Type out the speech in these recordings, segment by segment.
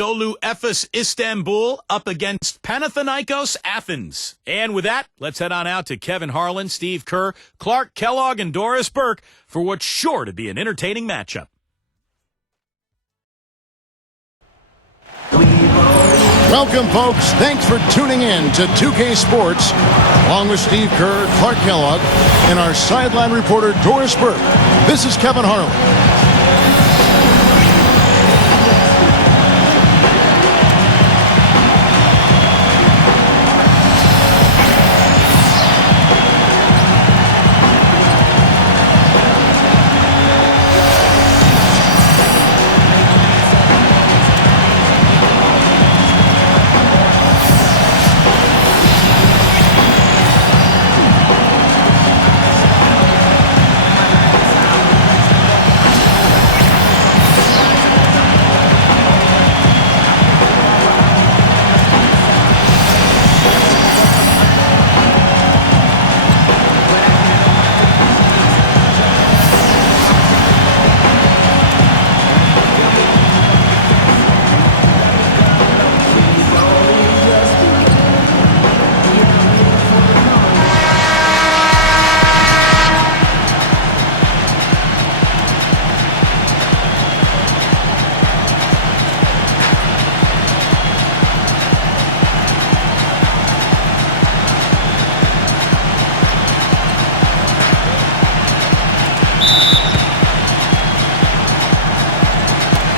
Anadolu Efes Istanbul up against Panathinaikos Athens. And with that, let's head on out to Kevin Harlan, Steve Kerr, Clark Kellogg, and Doris Burke for what's sure to be an entertaining matchup. Welcome, folks. Thanks for tuning in to 2K Sports, along with Steve Kerr, Clark Kellogg, and our sideline reporter, Doris Burke. This is Kevin Harlan.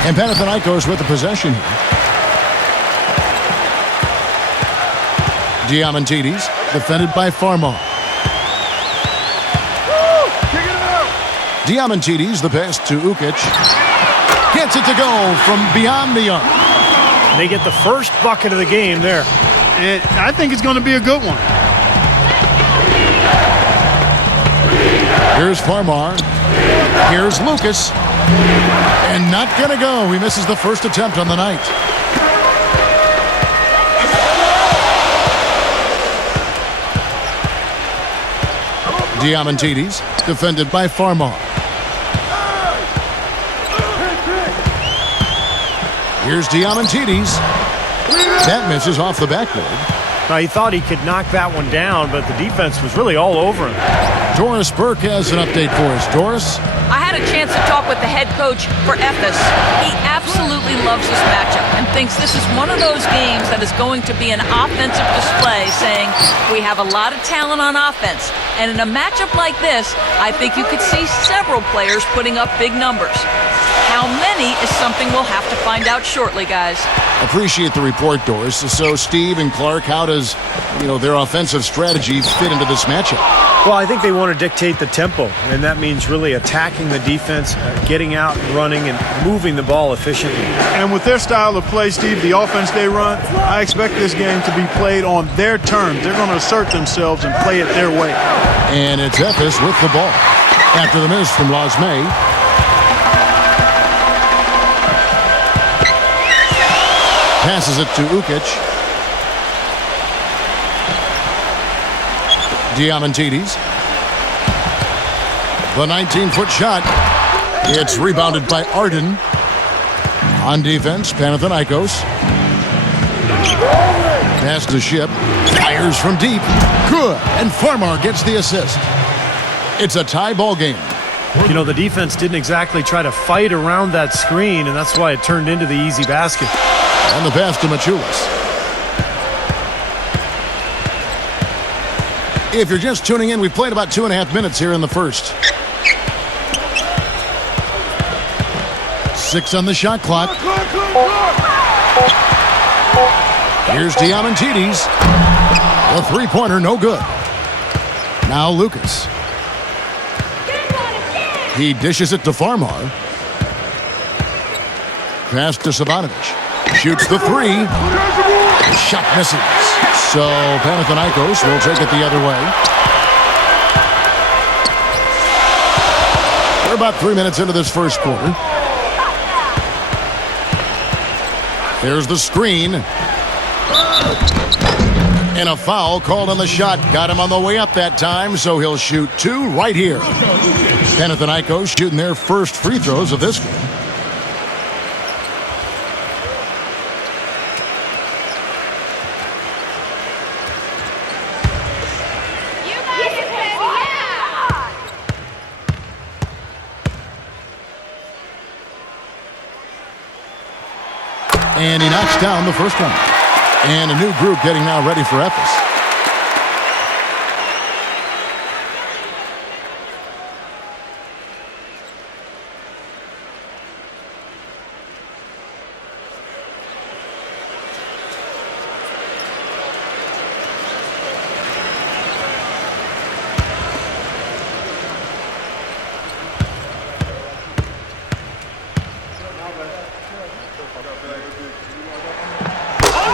And Panathinaikos with the possession here. Diamantidis, defended by Farmar. Diamantidis, the pass to Ukic. Gets it to go from beyond the arc. They get the first bucket of the game there. And I think it's going to be a good one. Here's Farmar. Here's Lucas. And not going to go. He misses the first attempt on the night. Diamantidis, defended by Farmar. Here's Diamantidis. That misses off the backboard. Now, he thought he could knock that one down, but the defense was really all over him. Doris Burke has an update for us. Doris? I had a chance to talk with the head coach for Efes. He absolutely loves this matchup and thinks this is one of those games that is going to be an offensive display, saying we have a lot of talent on offense. And in a matchup like this, I think you could see several players putting up big numbers. How many is something we'll have to find out shortly, guys. Appreciate the report, Doris. So, Steve and Clark, how does, their offensive strategy fit into this matchup? Well, I think they want to dictate the tempo, and that means really attacking the defense, getting out and running and moving the ball efficiently. And with their style of play, Steve, the offense they run, I expect this game to be played on their terms. They're going to assert themselves and play it their way. And it's Efes with the ball. After the miss from Lasme. Passes it to Ukic. Diamantidis. The 19-foot shot. It's rebounded by Arden. On defense, Panathinaikos. Pass to Ship. Fires from deep. Good. And Farmar gets the assist. It's a tie ball game. The defense didn't exactly try to fight around that screen, and that's why it turned into the easy basket. And the pass to Machulis. If you're just tuning in, we've played about 2.5 minutes here in the first. 6 on the shot clock. Here's Diamantidis. The three-pointer, no good. Now Lucas. He dishes it to Farmar. Pass to Savanovic. Shoots the three. The shot misses. So Panathinaikos will take it the other way. We're about 3 minutes into this first quarter. There's the screen. And a foul called on the shot. Got him on the way up that time, so he'll shoot 2 right here. Panathinaikos shooting their first free throws of this game. And he knocks down the first one. And a new group getting now ready for Efes.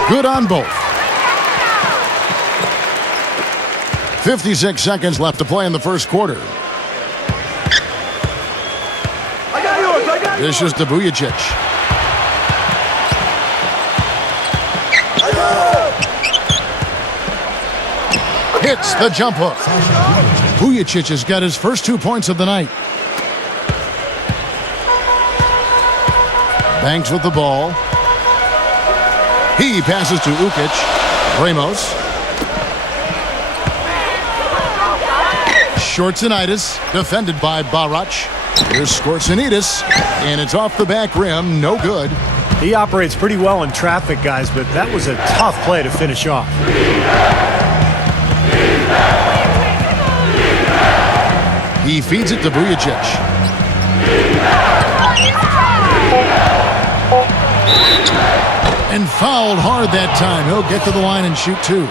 Good on both. 56 seconds left to play in the first quarter. This is to Vujacic. Hits the jump hook. Vujacic has got his first 2 points of the night. Banks with the ball. He passes to Ukic. Ramos. Shortsonitis, defended by Barac. Here's Skortsonidis, and it's off the back rim, no good. He operates pretty well in traffic, guys, but that was a tough play to finish off. He feeds it to Vujacic. And fouled hard that time. He'll get to the line and shoot 2.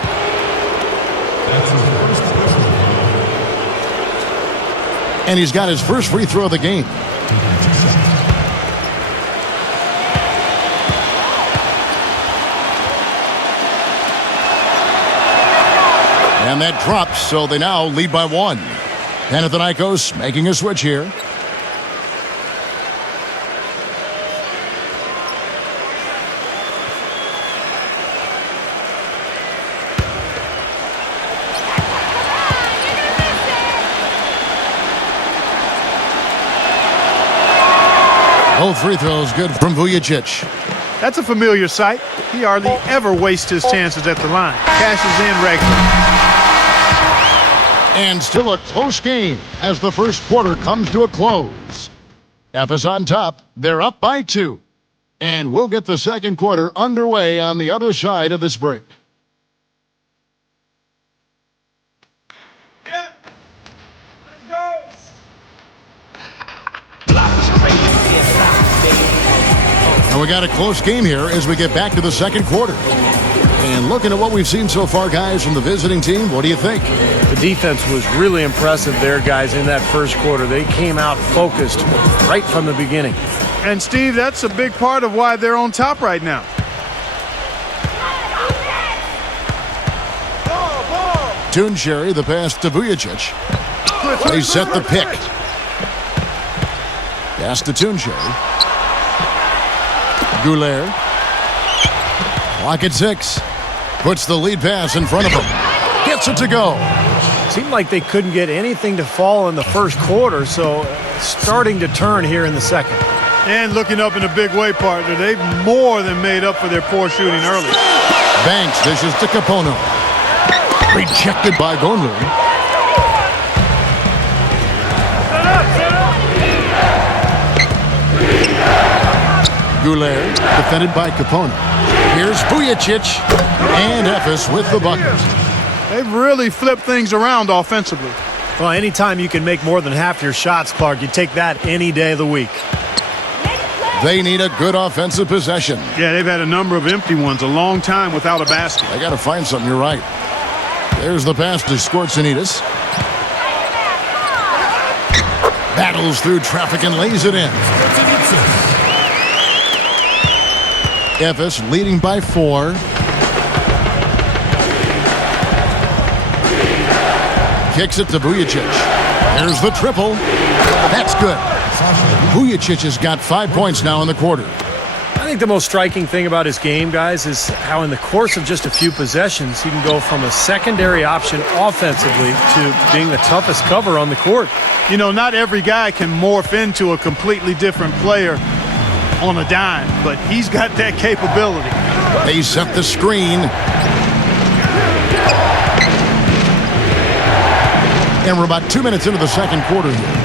And he's got his first free throw of the game. And that drops, so they now lead by 1. Panathinaikos making a switch here. Both free throws good from Vujacic. That's a familiar sight. He hardly ever wastes his chances at the line. Cashes in regularly. And still a close game as the first quarter comes to a close. Efes on top. They're up by 2. And we'll get the second quarter underway on the other side of this break. And we got a close game here as we get back to the second quarter. And looking at what we've seen so far, guys, from the visiting team, what do you think? The defense was really impressive there, guys, in that first quarter. They came out focused right from the beginning. And, Steve, that's a big part of why they're on top right now. Tuncherry, the pass to Vujacic. They set the pick. Pass to Tuncherry. Goulet. Clock at 6. Puts the lead pass in front of him. Gets it to go. Seemed like they couldn't get anything to fall in the first quarter, so starting to turn here in the second. And looking up in a big way, partner. They've more than made up for their poor shooting early. Banks dishes to Capono. Rejected by Gonlu. Goulet, defended by Capono. Here's Vujacic, and Efes with the bucket. They've really flipped things around offensively. Well, anytime you can make more than half your shots, Clark, you take that any day of the week. They need a good offensive possession. Yeah, they've had a number of empty ones, a long time without a basket. They got to find something, you're right. There's the pass to Skortsonidis. Battles through traffic and lays it in. Efes leading by 4. Kicks it to Vujacic. There's the triple. That's good. Vujacic has got 5 points now in the quarter. I think the most striking thing about his game, guys, is how in the course of just a few possessions, he can go from a secondary option offensively to being the toughest cover on the court. You know, not every guy can morph into a completely different player on a dime, but he's got that capability. They set the screen. And we're about 2 minutes into the second quarter here.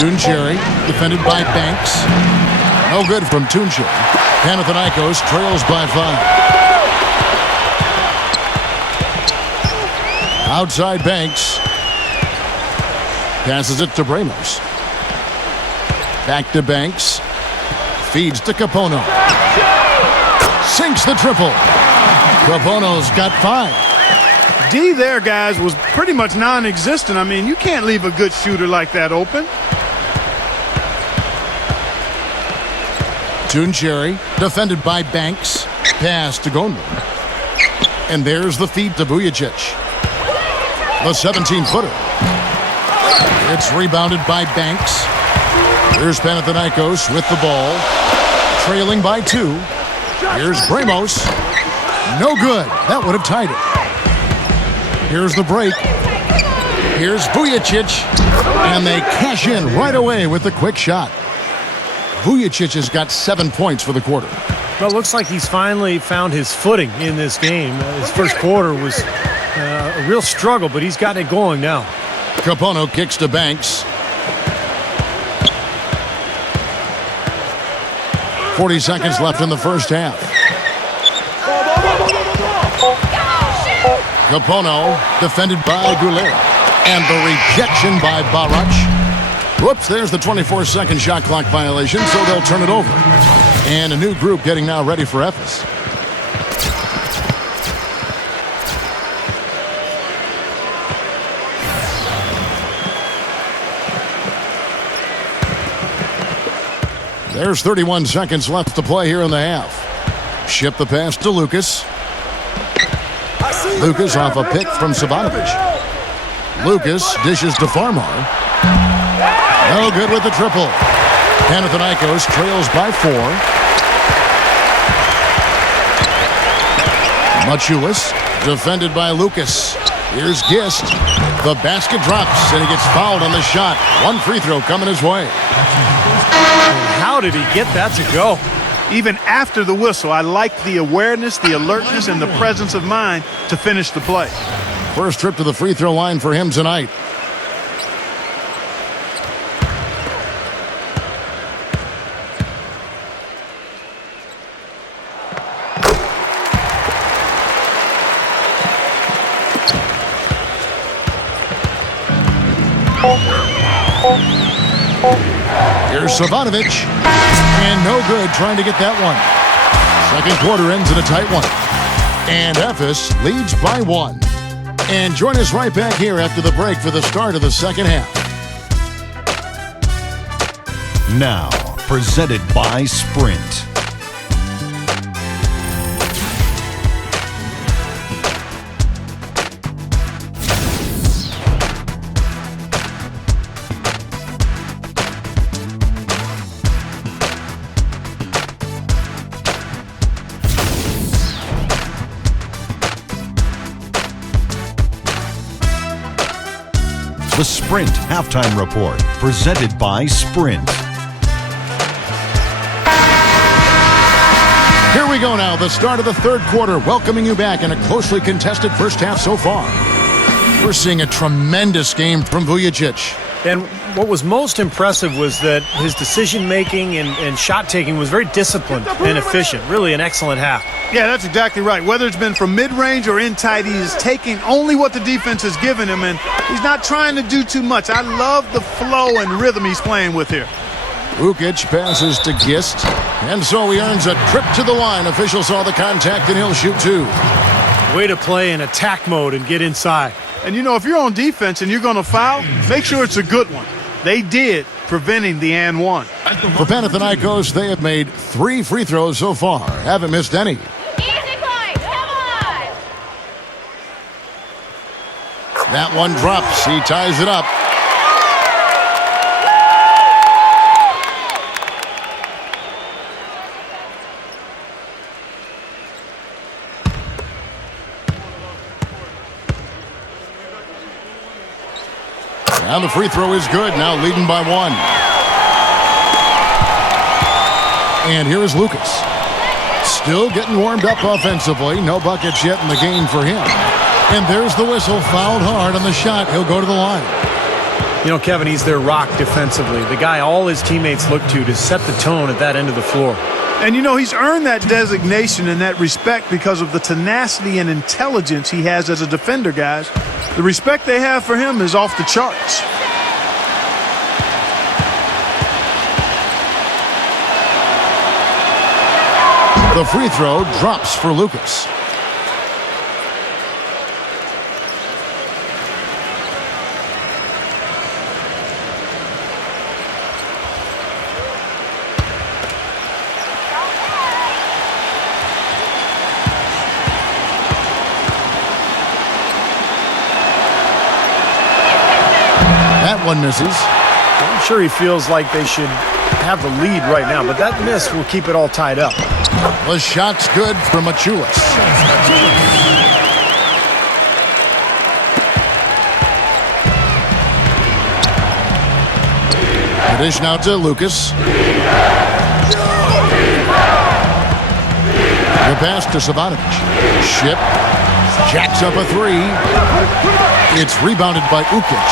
Tuncherry, defended by Banks. No good from Tuncherry. Panathinaikos trails by 5. Outside Banks. Passes it to Bramos. Back to Banks. Feeds to Capono. Sinks the triple. Capono's got 5. D there, guys, was pretty much non-existent. I mean, you can't leave a good shooter like that open. Tuncherry, defended by Banks. Pass to Gondor. And there's the feed to Vujacic. The 17-footer. It's rebounded by Banks. Here's Panathinaikos with the ball. Trailing by 2. Here's Bramos. No good. That would have tied it. Here's the break. Here's Vujacic. And they cash in right away with the quick shot. Vujacic has got 7 points for the quarter. Well, it looks like he's finally found his footing in this game. His first quarter was a real struggle, but he's gotten it going now. Capono kicks to Banks. 40 seconds left in the first half. Capono, defended by Goulet. And the rejection by Barac. Whoops, there's the 24-second shot clock violation, so they'll turn it over. And a new group getting now ready for Efes. There's 31 seconds left to play here in the half. Ship the pass to Lucas. Lucas off a pick from Savanovic. Lucas dishes to Farmar. No good with the triple. Panathinaikos trails by 4. Machulis, defended by Lucas. Here's Gist. The basket drops, and he gets fouled on the shot. One free throw coming his way. How did he get that to go? Even after the whistle, I liked the awareness, the alertness, and the presence of mind to finish the play. First trip to the free throw line for him tonight. Here's Savanovic. And no good trying to get that one. Second quarter ends in a tight one. And Efes leads by 1. And join us right back here after the break for the start of the second half. Now, presented by Sprint. The Sprint Halftime Report, presented by Sprint. Here we go now, the start of the third quarter, welcoming you back in a closely contested first half so far. We're seeing a tremendous game from Vujacic. And what was most impressive was that his decision-making and shot-taking was very disciplined and efficient. Really an excellent half. Yeah, that's exactly right. Whether it's been from mid-range or in tight, he is taking only what the defense has given him, and he's not trying to do too much. I love the flow and rhythm he's playing with here. Vukic passes to Gist, and so he earns a trip to the line. Official saw the contact, and he'll shoot 2. Way to play in attack mode and get inside. And, you know, if you're on defense and you're going to foul, make sure it's a good one. They did, preventing the and one. For Panathinaikos, they have made 3 free throws so far. Haven't missed any. Easy points, come on! That one drops. He ties it up. And the free throw is good, now leading by 1. And here is Lucas. Still getting warmed up offensively. No buckets yet in the game for him. And there's the whistle, fouled hard on the shot. He'll go to the line. You know, Kevin, he's their rock defensively. The guy all his teammates look to set the tone at that end of the floor. And, you know, he's earned that designation and that respect because of the tenacity and intelligence he has as a defender, guys. The respect they have for him is off the charts. The free throw drops for Lucas. That one misses. I'm sure he feels like they should have the lead right now, but that miss will keep it all tied up. The shot's good for Machulis. The dish now to Lucas. The pass to Savanovic. Ship. Jacks up a three. It's rebounded by Ukic.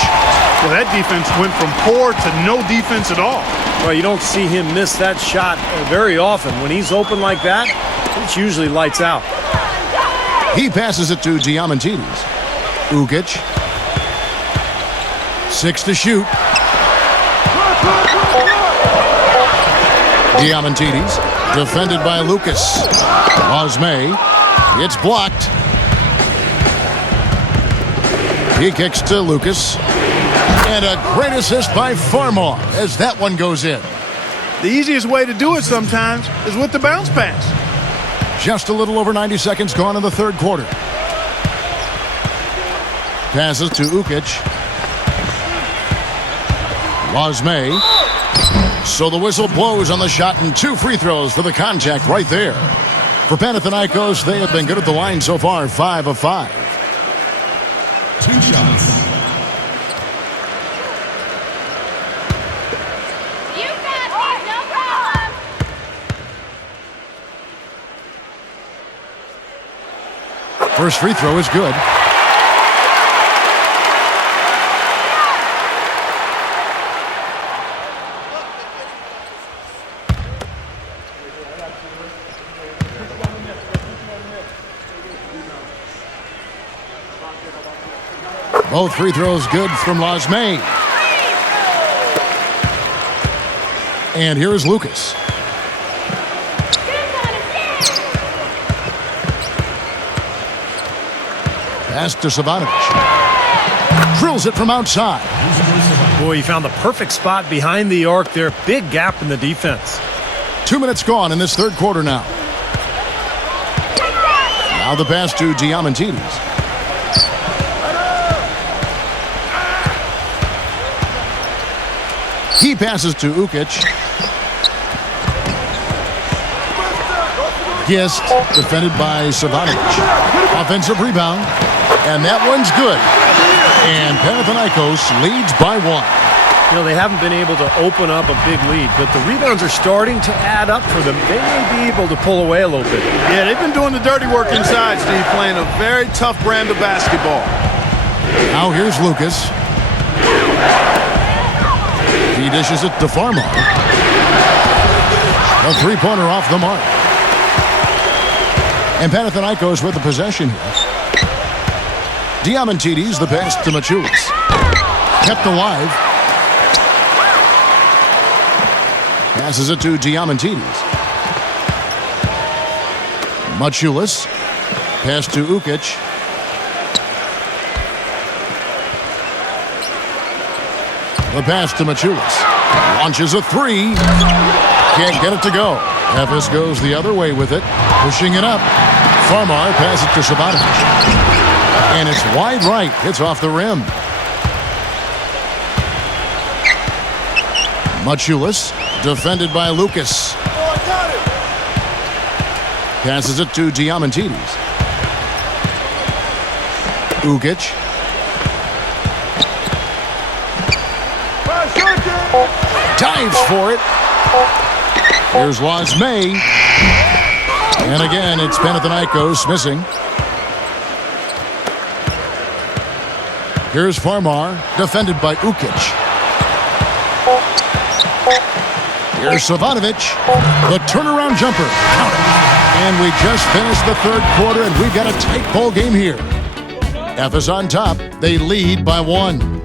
Well, that defense went from poor to no defense at all. Well, you don't see him miss that shot very often. When he's open like that, it's usually lights out. He passes it to Diamantidis. Ukic. 6 to shoot. Diamantidis. Defended by Lucas. Lasme. It's blocked. He kicks to Lucas. And a great assist by Farmar as that one goes in. The easiest way to do it sometimes is with the bounce pass. Just a little over 90 seconds gone in the third quarter. Passes to Ukic. Lasme. So the whistle blows on the shot and 2 free throws for the contact right there. For Panathinaikos, they have been good at the line so far, 5 of 5. 2 shots. You got this, no problem. First free throw is good. Both free throws good from Lasme. And here is Lucas. Pass to Savanovic. Drills it from outside. Boy, he found the perfect spot behind the arc there. Big gap in the defense. 2 minutes gone in this third quarter now. Now the pass to Diamantidis. He passes to Ukic. Gist, defended by Savanovic. Offensive rebound. And that one's good. And Panathinaikos leads by 1. You know, they haven't been able to open up a big lead, but the rebounds are starting to add up for them. They may be able to pull away a little bit. Yeah, they've been doing the dirty work inside, Steve, playing a very tough brand of basketball. Now here's Lucas. He dishes it to Farmar. A three-pointer off the mark. And Panathinaikos with the possession here. Diamantidis, the pass to Machulis. Kept alive. Passes it to Diamantidis. Machulis. Pass to Ukic. The pass to Machulis. Launches a three. Can't get it to go. Efes goes the other way with it. Pushing it up. Farmar passes it to Savanovic. And it's wide right. It's off the rim. Machulis. Defended by Lucas. Passes it to Diamantidis. Ukic. Dives for it. Here's Lasme. And again, it's Panathinaikos missing. Here's Farmar, defended by Ukic. Here's Savanovic, the turnaround jumper. Count it. And we just finished the third quarter, and we've got a tight ball game here. Efes on top. They lead by 1.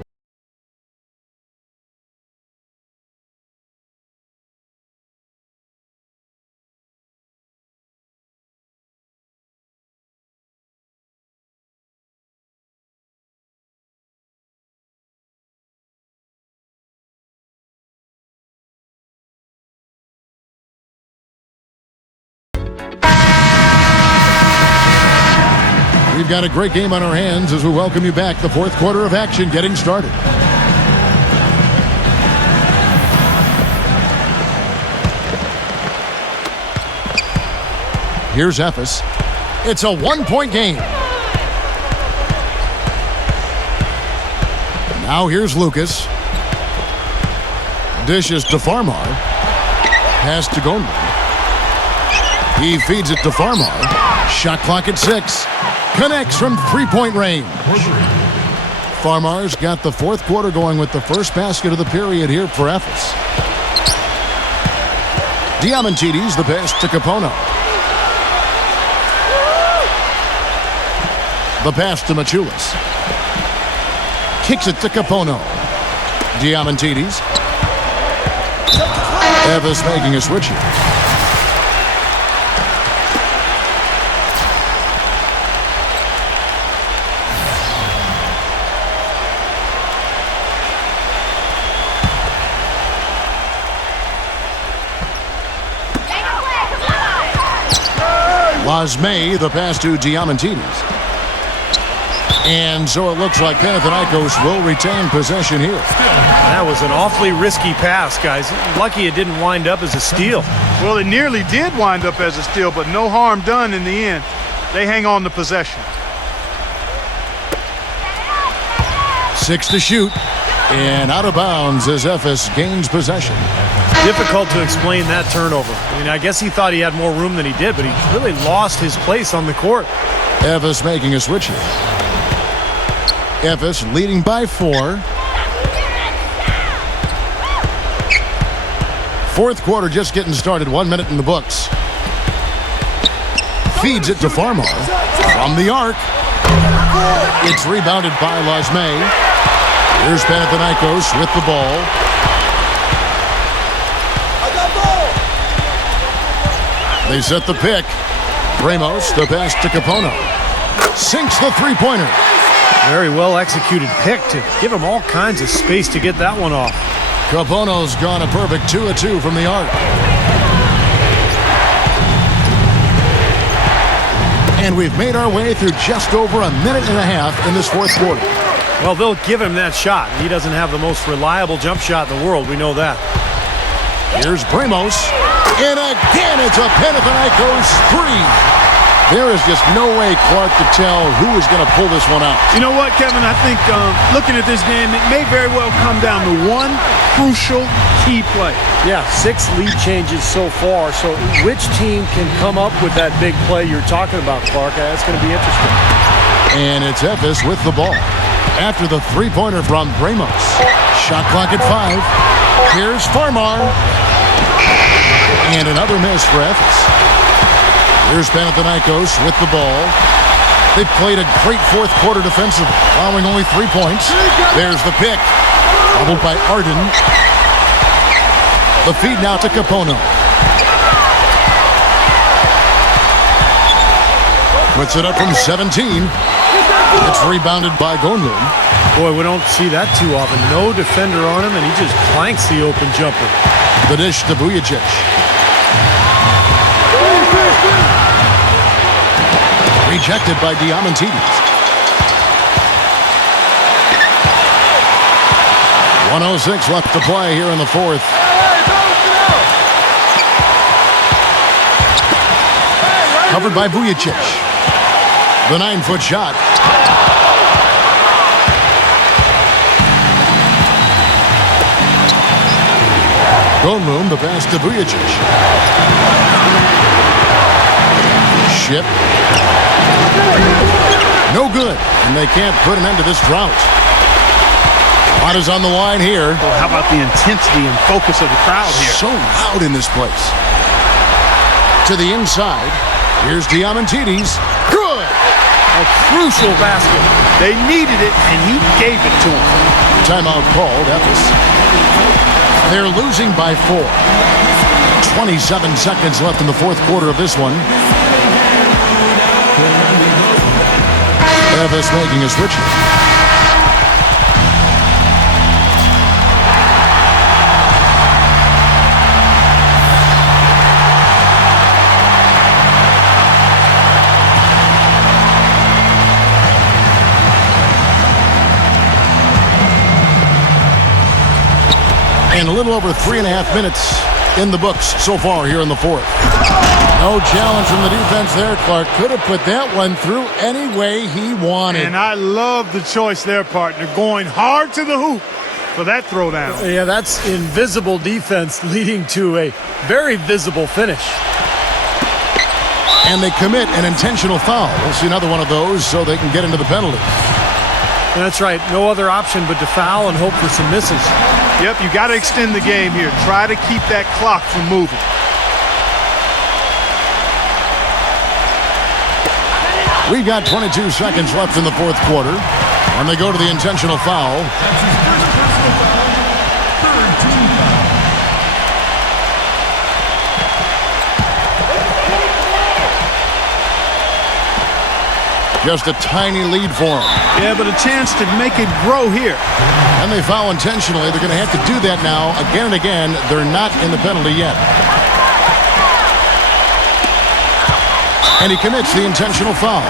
We've got a great game on our hands as we welcome you back. The fourth quarter of action getting started. Here's Efes. It's a 1-point game. Now here's Lucas. Dishes to Farmar. Pass to Goldman. He feeds it to Farmar. Shot clock at 6. Connects from three-point range. Farmar's got the fourth quarter going with the first basket of the period here for Efes. Diamantidis the pass to Capono. The pass to Machulis. Kicks it to Capono. Diamantidis. Efes making a switch here. Lasme, the pass to Diamantidis. And so it looks like Panathinaikos will retain possession here. That was an awfully risky pass, guys. Lucky it didn't wind up as a steal. Well, it nearly did wind up as a steal, but no harm done in the end. They hang on to possession. 6 to shoot. And out of bounds as Efes gains possession. Difficult to explain that turnover. I mean, I guess he thought he had more room than he did, but he really lost his place on the court. Efes making a switch here. Efes leading by 4. Fourth quarter just getting started. 1 minute in the books. Feeds it to Farmar. From the arc. It's rebounded by Lasme. Here's Panathinaikos with the ball. They set the pick. Ramos, the pass to Capono. Sinks the three-pointer. Very well executed pick to give him all kinds of space to get that one off. Capono's gone a perfect 2 of 2 from the arc. And we've made our way through just over a minute and a half in this fourth quarter. Well, they'll give him that shot. He doesn't have the most reliable jump shot in the world. We know that. Here's Ramos. And again, it's a Panathinaikos 3. There is just no way, Clark, to tell who is going to pull this one out. You know what, Kevin? I think looking at this game, it may very well come down to one crucial key play. Yeah, 6 lead changes so far. So which team can come up with that big play you're talking about, Clark? That's going to be interesting. And it's Efes with the ball. After the three-pointer from Ramos. Shot clock at 5. Here's Farmar. And another miss for Efes. Here's Panathinaikos with the ball. They've played a great fourth quarter defensively, allowing only 3 points. There's the pick. Bobbled by Arden. The feed now to Capono. Puts it up from 17. It's rebounded by Gonlund. Boy, we don't see that too often. No defender on him, and he just clanks the open jumper. The dish to Vujacic. Rejected by Diamantidis. 1:06 left to play here in the fourth. Covered by Vujacic. The 9-foot shot. Gonlund, the pass to Vujacic. Ship. No good, and they can't put an end to this drought. Spot is on the line here. Well, how about the intensity and focus of the crowd here? So loud in this place. To the inside. Here's Diamantidis. Good! A crucial basket. They needed it, and he gave it to them. Timeout called, Efes. They're losing by 4. 27 seconds left in the fourth quarter of this one. Efes making a switch. And a little over 3.5 minutes in the books so far here in the fourth. No challenge from the defense there. Clark could have put that one through any way he wanted. And I love the choice there, partner. Going hard to the hoop for that throwdown. Yeah, that's invisible defense leading to a very visible finish. And they commit an intentional foul. We'll see another one of those so they can get into the penalty. That's right. No other option but to foul and hope for some misses. Yep, you got to extend the game here. Try to keep that clock from moving. We've got 22 seconds left in the fourth quarter. And they go to the intentional foul. Just a tiny lead for them. Yeah, but a chance to make it grow here. And they foul intentionally. They're going to have to do that now again and again. They're not in the penalty yet. And he commits the intentional foul.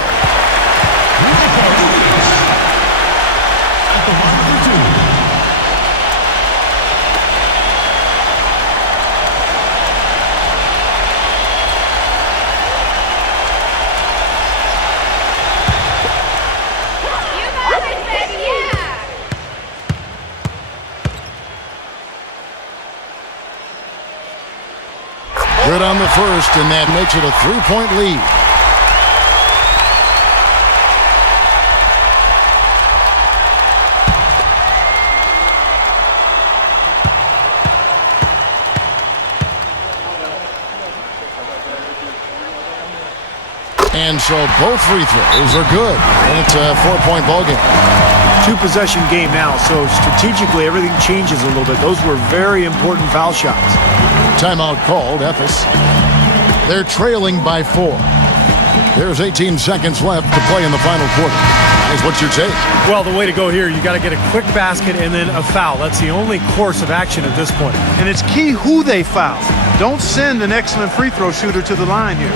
You got it, baby, yeah! Good on the first, and that makes it a 3-point lead. And so both free throws are good. And it's a 4-point ball game. Two-possession game now, so strategically everything changes a little bit. Those were very important foul shots. Timeout called, Efes. They're trailing by 4. There's 18 seconds left to play in the final quarter. Guys, what's your take? Well, the way to go here, you got to get a quick basket and then a foul. That's the only course of action at this point. And it's key who they foul. Don't send an excellent free throw shooter to the line here.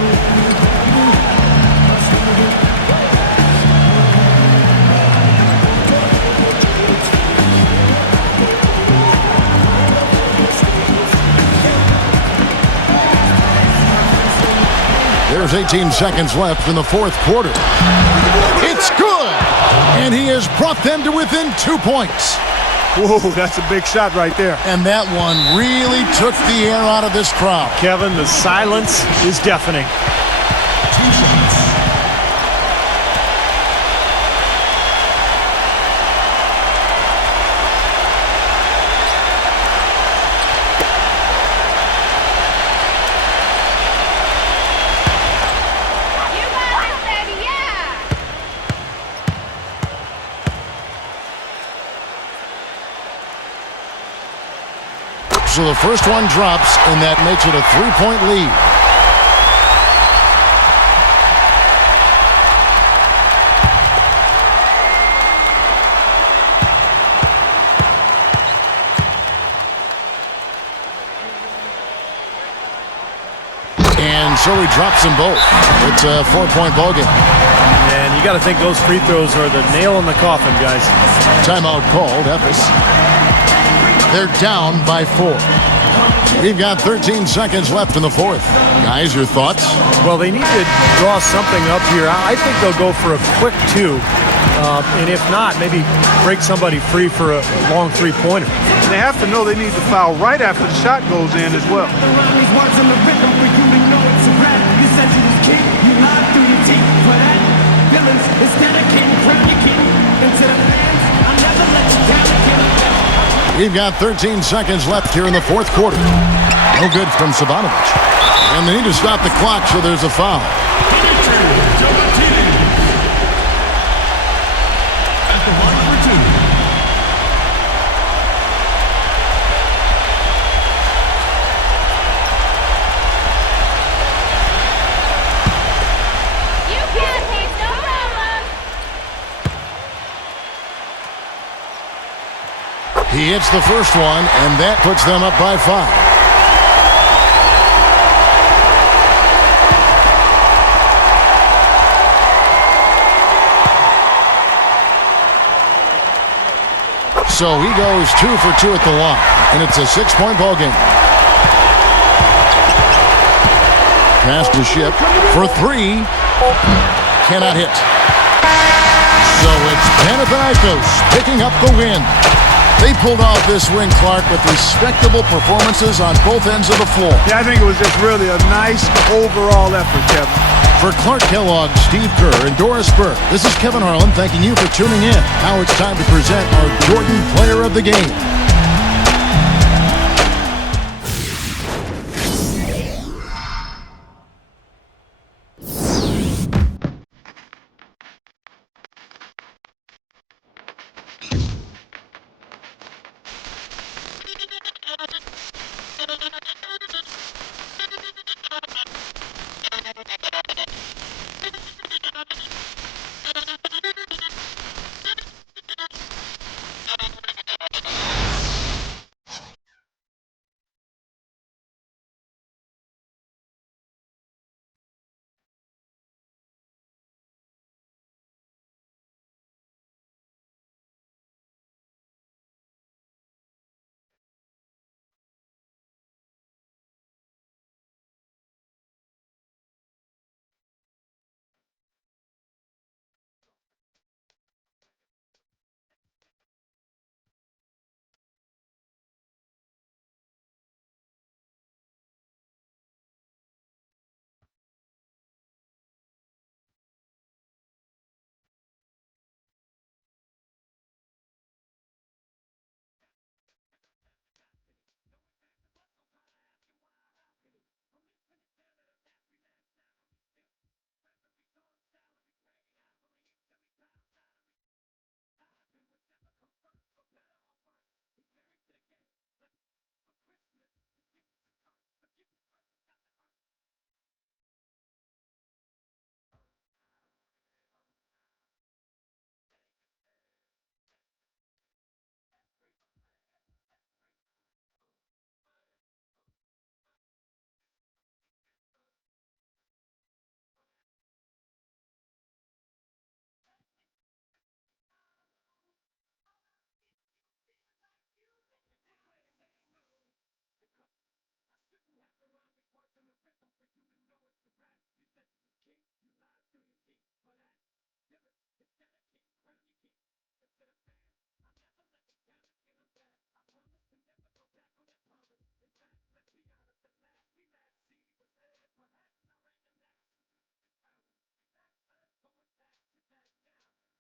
There's 18 seconds left in the fourth quarter. It's good! And he has brought them to within 2 points. Whoa, that's a big shot right there. And that one really took the air out of this crowd. Kevin, the silence is deafening. You got it, baby, yeah! So the first one drops, and that makes it a 3-point lead. And so he drops them both. It's a 4-point ball game. And you got to think those free throws are the nail in the coffin, guys. Timeout called, Efes. They're down by 4. We've got 13 seconds left in the fourth. Guys, your thoughts? Well, they need to draw something up here. I think they'll go for a quick 2. And if not, maybe break somebody free for a long three-pointer. And they have to know they need to foul right after the shot goes in as well. We've got 13 seconds left here in the fourth quarter. No good from Savanovic. And they need to stop the clock, so there's a foul. At the line for two. You can, he's no problem. He hits the first one, and that puts them up by 5. So he goes 2 for 2 at the line, and it's a 6-point ball game. Pass to Ship for 3. Cannot hit. So it's Panathinaikos picking up the win. They pulled off this win, Clark, with respectable performances on both ends of the floor. Yeah, I think it was just really a nice overall effort, Kevin. For Clark Kellogg, Steve Kerr, and Doris Burke, this is Kevin Harlan thanking you for tuning in. Now it's time to present our Jordan Player of the Game.